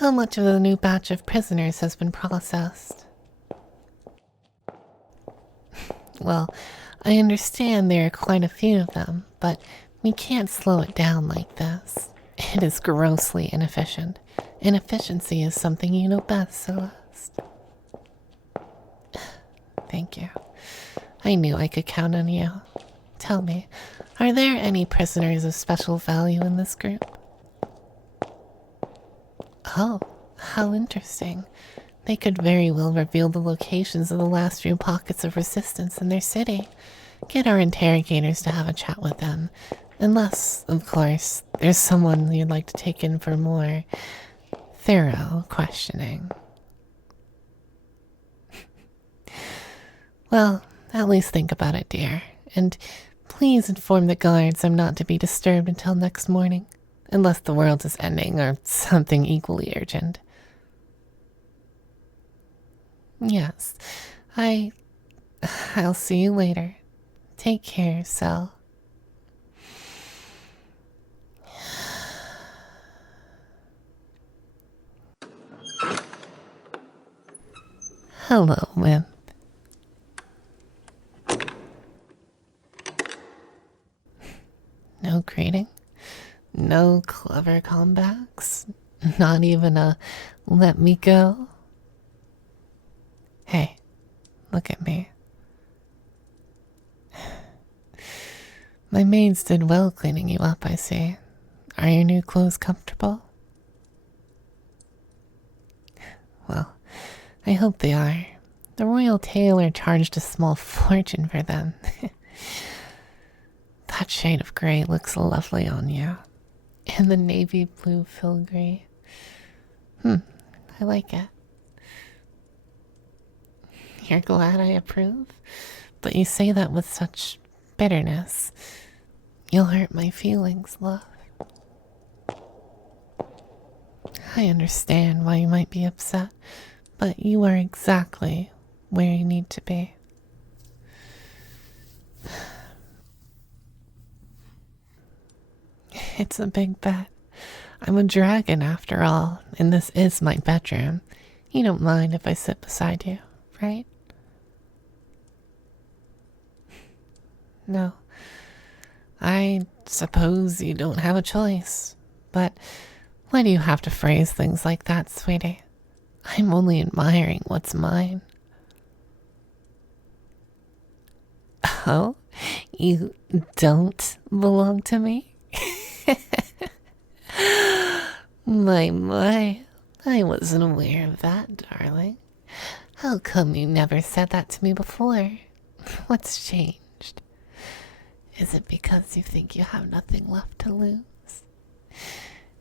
How much of the new batch of prisoners has been processed? Well, I understand there are quite a few of them, but we can't slow it down like this. It is grossly inefficient. Inefficiency is something you know best, Celeste. Thank you. I knew I could count on you. Tell me, are there any prisoners of special value in this group? Oh, how interesting. They could very well reveal the locations of the last few pockets of resistance in their city. Get our interrogators to have a chat with them. Unless, of course, there's someone you'd like to take in for more thorough questioning. Well, at least think about it, dear. And please inform the guards I'm not to be disturbed until next morning. Unless the world is ending or something equally urgent. Yes, I'll see you later. Take care, Sel. Hello, Wimp. No greeting? No clever comebacks? Not even a let me go? Hey, look at me. My maids did well cleaning you up, I see. Are your new clothes comfortable? Well, I hope they are. The royal tailor charged a small fortune for them. That shade of gray looks lovely on you. And the navy blue filigree. I like it. You're glad I approve? But you say that with such bitterness. You'll hurt my feelings, love. I understand why you might be upset, but you are exactly where you need to be. It's a big bet. I'm a dragon after all, and this is my bedroom. You don't mind if I sit beside you, right? No. I suppose you don't have a choice. But why do you have to phrase things like that, sweetie? I'm only admiring what's mine. Oh? You don't belong to me? My, I wasn't aware of that, darling. How come you never said that to me before? What's changed? Is it because you think you have nothing left to lose?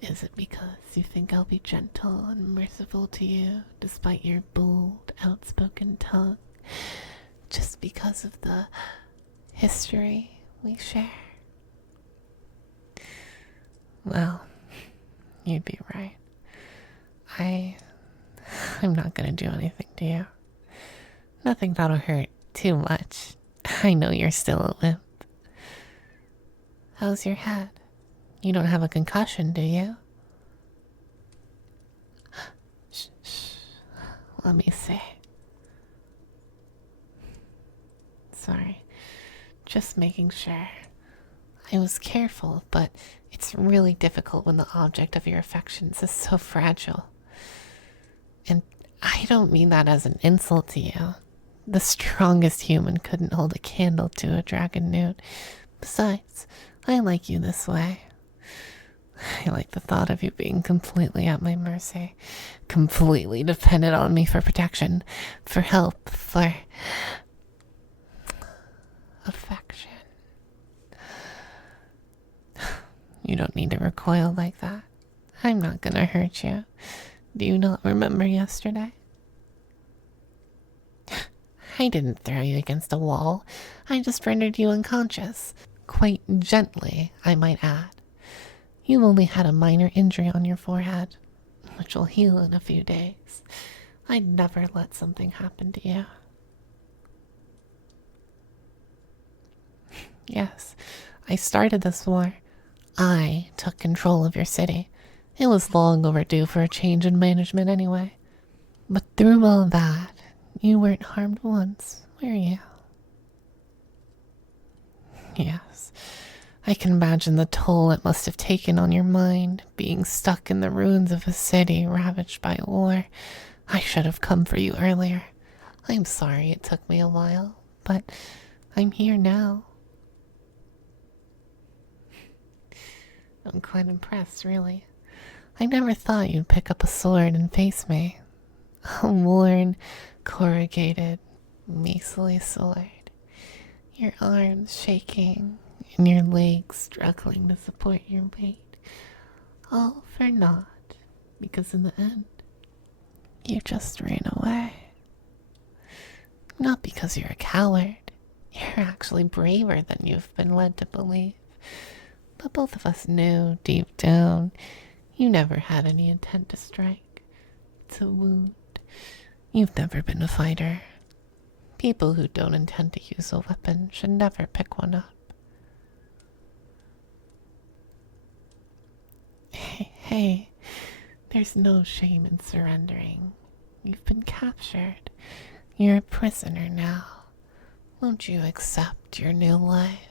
Is it because you think I'll be gentle and merciful to you despite your bold, outspoken tongue? Just because of the history we share? Well, you'd be right. I'm not gonna do anything to you. Nothing that'll hurt too much. I know you're still a wimp. How's your head? You don't have a concussion, do you? Shh. Let me see. Sorry. Just making sure. I was careful, but it's really difficult when the object of your affections is so fragile. And I don't mean that as an insult to you. The strongest human couldn't hold a candle to a dragon newt. Besides, I like you this way. I like the thought of you being completely at my mercy, completely dependent on me for protection, for help, for affection. You don't need to recoil like that. I'm not gonna hurt you. Do you not remember yesterday? I didn't throw you against a wall. I just rendered you unconscious. Quite gently, I might add. You only had a minor injury on your forehead, which will heal in a few days. I'd never let something happen to you. Yes, I started this war. I took control of your city, It was long overdue for a change in management anyway. But through all that, you weren't harmed once, were you? Yes, I can imagine the toll it must have taken on your mind, being stuck in the ruins of a city ravaged by war. I should have come for you earlier. I'm sorry it took me a while, but I'm here now. I'm quite impressed, really. I never thought you'd pick up a sword and face me. A worn, corrugated, measly sword. Your arms shaking and your legs struggling to support your weight. All for naught, because in the end, you just ran away. Not because you're a coward. You're actually braver than you've been led to believe. But both of us knew deep down you never had any intent to strike, to wound. You've never been a fighter. People who don't intend to use a weapon should never pick one up. Hey, there's no shame in surrendering. You've been captured. You're a prisoner now. Won't you accept your new life?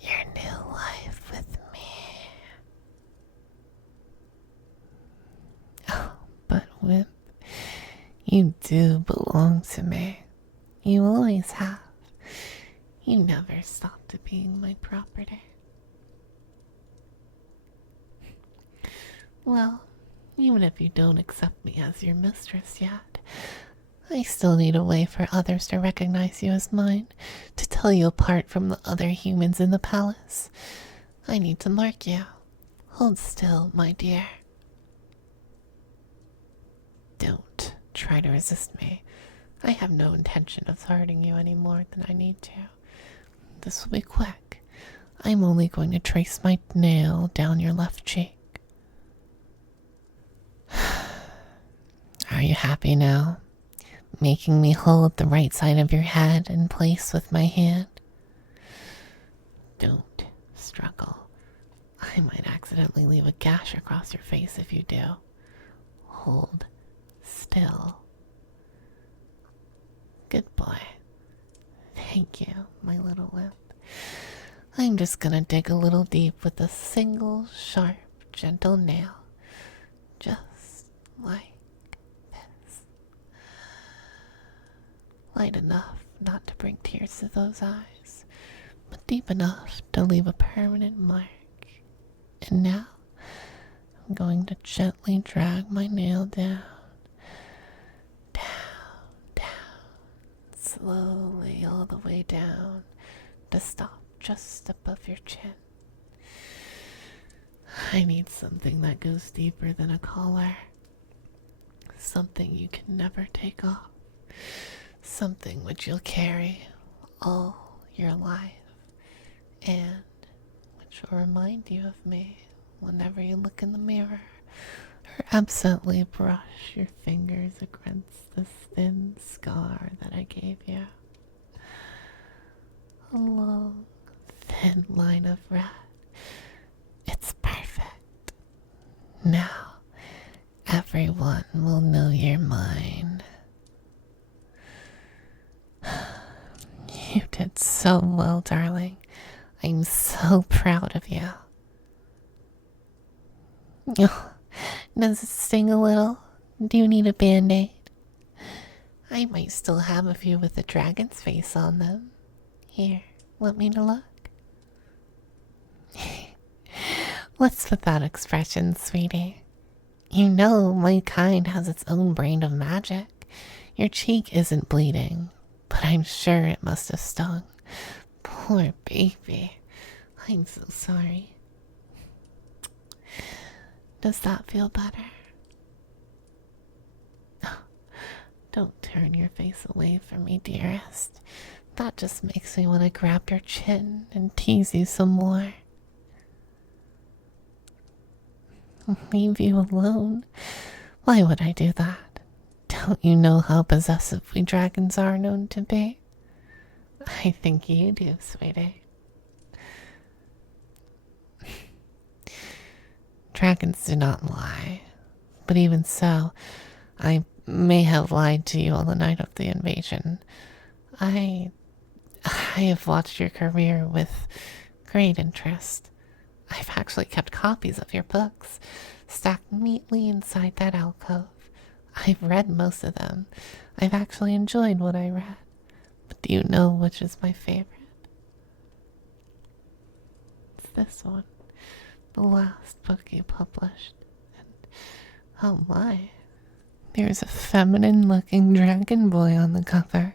Your new life with me. Oh, but Whip, you do belong to me. You always have. You never stopped being my property. Well, even if you don't accept me as your mistress yet, I still need a way for others to recognize you as mine, to tell you apart from the other humans in the palace. I need to mark you. Hold still, my dear. Don't try to resist me. I have no intention of hurting you any more than I need to. This will be quick. I'm only going to trace my nail down your left cheek. Are you happy now? Making me hold the right side of your head in place with my hand? Don't struggle. I might accidentally leave a gash across your face if you do. Hold still. Good boy. Thank you, my little Whip. I'm just gonna dig a little deep with a single sharp, gentle nail. Just like this. Light enough not to bring tears to those eyes, but deep enough to leave a permanent mark. And now, I'm going to gently drag my nail down, slowly all the way down to stop just above your chin. I need something that goes deeper than a collar. Something you can never take off. Something which you'll carry all your life, and which will remind you of me whenever you look in the mirror or absently brush your fingers against this thin scar that I gave you. A long, thin line of red. It's perfect. Now, everyone will know you're mine. You did so well, darling. I'm so proud of you. Oh, does it sting a little? Do you need a band-aid? I might still have a few with the dragon's face on them. Here, want me to look? What's with that expression, sweetie? You know my kind has its own brand of magic. Your cheek isn't bleeding, but I'm sure it must have stung. Poor baby. I'm so sorry. Does that feel better? Don't turn your face away from me, dearest. That just makes me want to grab your chin and tease you some more. Leave you alone? Why would I do that? Don't you know how possessive we dragons are known to be? I think you do, sweetie. Dragons do not lie. But even so, I may have lied to you on the night of the invasion. I have watched your career with great interest. I've actually kept copies of your books, stacked neatly inside that alcove. I've read most of them. I've actually enjoyed what I read. But do you know which is my favorite? It's this one. The last book you published. And oh my. There's a feminine looking dragon boy on the cover.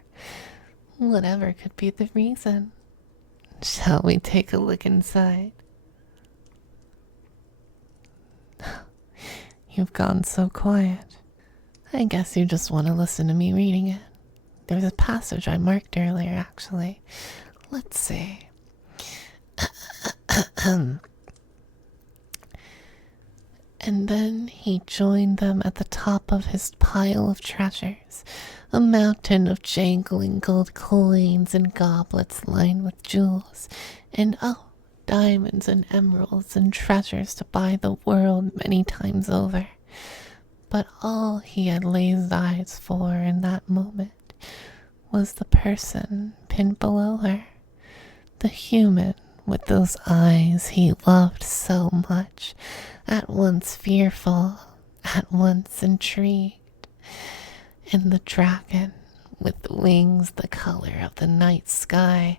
Whatever could be the reason. Shall we take a look inside? You've gone so quiet. I guess you just want to listen to me reading it. There's a passage I marked earlier, actually. Let's see. And then he joined them at the top of his pile of treasures, a mountain of jangling gold coins and goblets lined with jewels, and diamonds and emeralds and treasures to buy the world many times over. But all he had laid eyes for in that moment was the person pinned below her, the human with those eyes he loved so much, at once fearful, at once intrigued, and the dragon with the wings the color of the night sky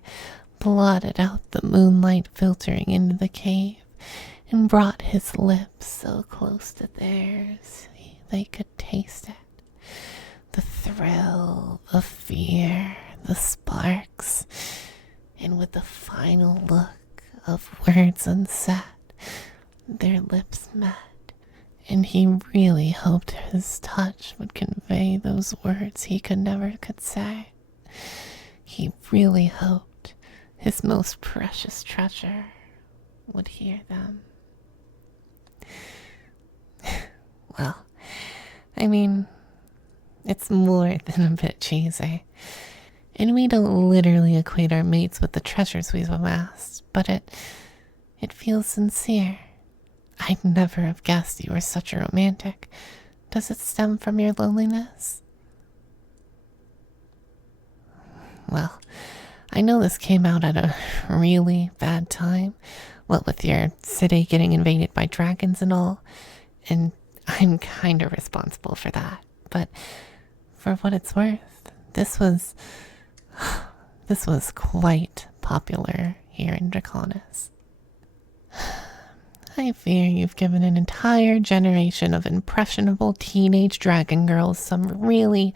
blotted out the moonlight filtering into the cave and brought his lips so close to theirs they could taste it. The thrill, the fear, the sparks, and with the final look of words unsaid, their lips met, and he really hoped his touch would convey those words he never could say. He really hoped his most precious treasure would hear them. Well, I mean, it's more than a bit cheesy. And we don't literally equate our mates with the treasures we've amassed, but it feels sincere. I'd never have guessed you were such a romantic. Does it stem from your loneliness? Well, I know this came out at a really bad time, what with your city getting invaded by dragons and all, and I'm kind of responsible for that. But for what it's worth, this was quite popular here in Draconis. I fear you've given an entire generation of impressionable teenage dragon girls some really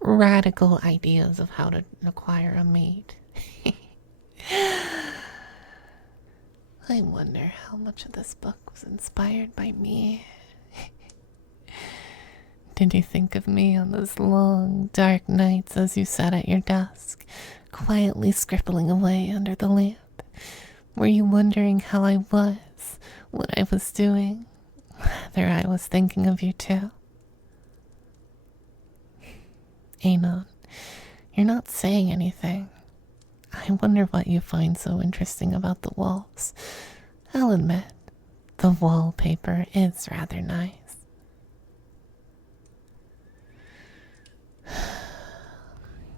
radical ideas of how to acquire a mate. I wonder how much of this book was inspired by me. Did you think of me on those long, dark nights as you sat at your desk, quietly scribbling away under the lamp? Were you wondering how I was, what I was doing, whether I was thinking of you too? Anon, you're not saying anything. I wonder what you find so interesting about the walls. I'll admit, the wallpaper is rather nice.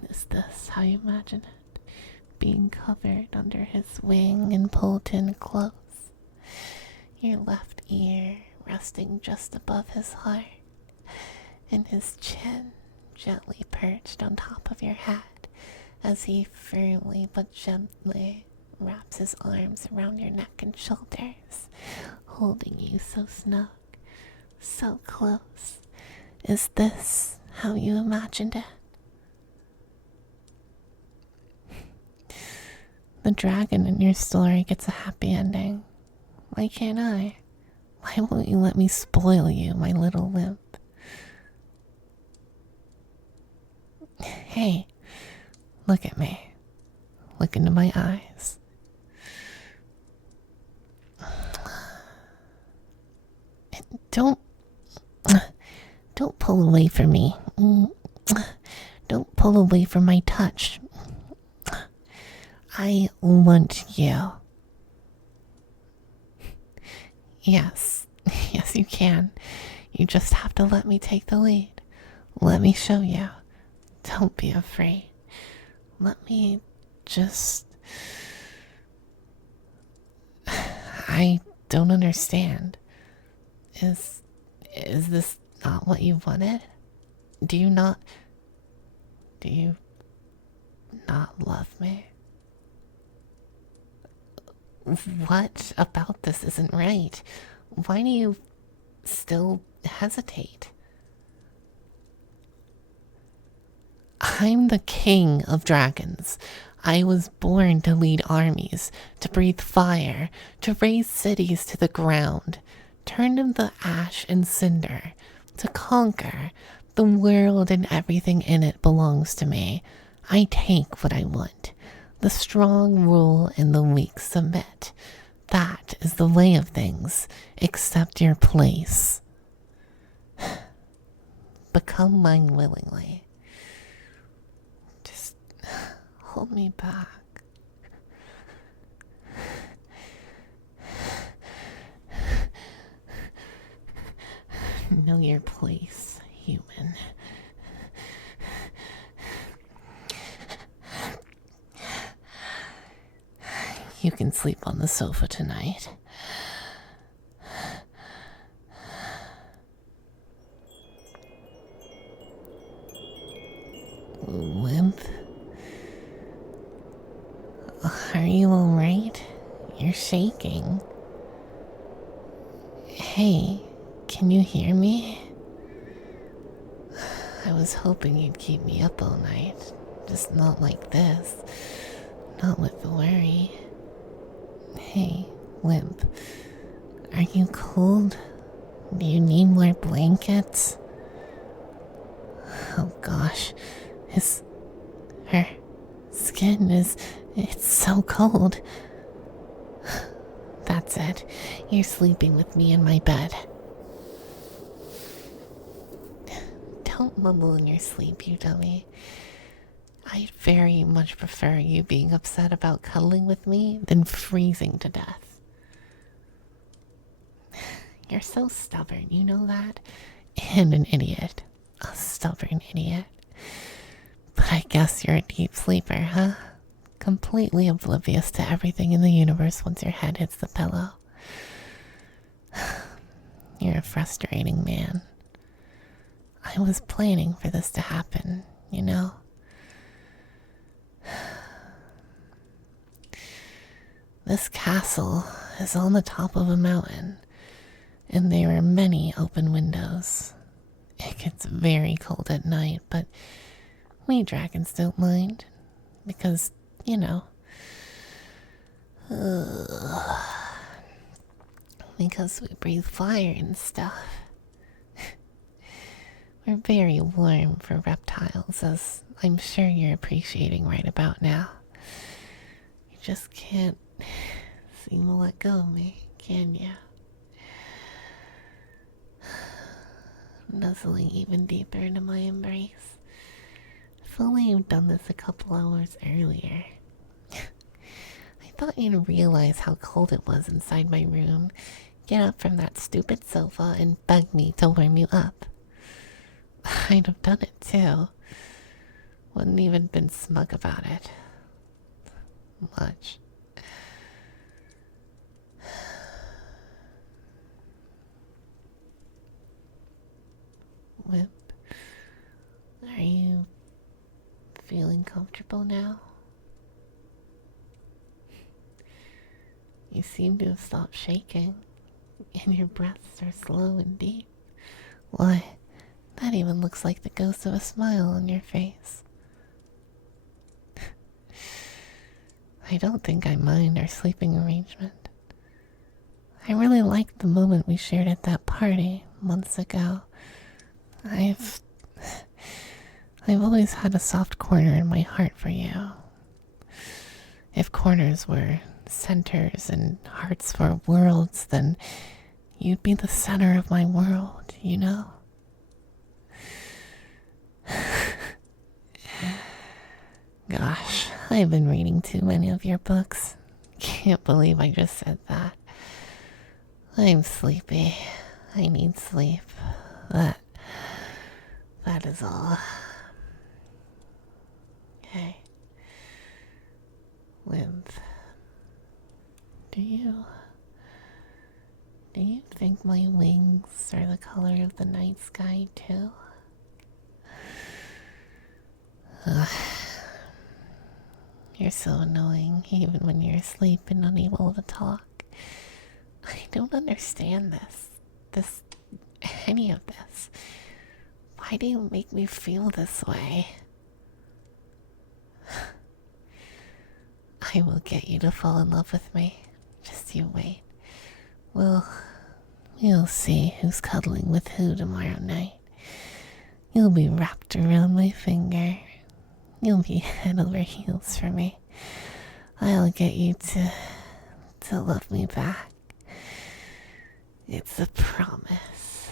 Is this how you imagine it? Being covered under his wing and pulled in close. Your left ear resting just above his heart, and his chin gently perched on top of your head as he firmly but gently wraps his arms around your neck and shoulders, holding you so snug, so close. Is this how you imagined it? The dragon in your story gets a happy ending. Why can't I? Why won't you let me spoil you, my little limp? Hey, look at me. Look into my eyes. Don't pull away from me. Don't pull away from my touch. I want you. Yes, Yes, you can. You just have to let me take the lead. Let me show you. Don't be afraid. Let me just... I don't understand. Is this not what you wanted? Do you not love me? What about this isn't right? Why do you still hesitate? I'm the king of dragons. I was born to lead armies, to breathe fire, to raise cities to the ground, turn them to ash and cinder, to conquer. The world and everything in it belongs to me. I take what I want. The strong rule and the weak submit. That is the way of things. Accept your place. Become mine willingly. Just hold me back. Know your place, human. You can sleep on the sofa tonight. Wimp? Are you alright? You're shaking. Hey, can you hear me? I was hoping you'd keep me up all night. Just not like this. Not with the worry. Hey, Wimp. Are you cold? Do you need more blankets? Oh gosh. Her skin it's so cold. That's it. You're sleeping with me in my bed. Don't mumble in your sleep, you dummy. I very much prefer you being upset about cuddling with me than freezing to death. You're so stubborn, you know that? And an idiot. A stubborn idiot. But I guess you're a deep sleeper, huh? Completely oblivious to everything in the universe once your head hits the pillow. You're a frustrating man. I was planning for this to happen, you know? This castle is on the top of a mountain, and there are many open windows. It gets very cold at night, but we dragons don't mind, because, you know, because we breathe fire and stuff. We're very warm for reptiles, as I'm sure you're appreciating right about now. You just can't seem to let go of me, can you? Nuzzling even deeper into my embrace. If only you'd done this a couple hours earlier. I thought you'd realize how cold it was inside my room, get up from that stupid sofa and beg me to warm you up. I'd have done it too. Wouldn't even been smug about it. Much. Whip, are you feeling comfortable now? You seem to have stopped shaking, and your breaths are slow and deep. Why, that even looks like the ghost of a smile on your face. I don't think I mind our sleeping arrangement. I really liked the moment we shared at that party months ago. I've always had a soft corner in my heart for you. If corners were centers and hearts were worlds, then you'd be the center of my world, you know? Gosh, I've been reading too many of your books. Can't believe I just said that. I'm sleepy. I need sleep. That, that is all. Hey, Lymph. Do you think my wings are the color of the night sky too? Ugh. You're so annoying even when you're asleep and unable to talk. I don't understand any of this. Why do you make me feel this way? I will get you to fall in love with me. Just you wait. We'll see who's cuddling with who tomorrow night. You'll be wrapped around my finger. You'll be head over heels for me. I'll get you to love me back. It's a promise.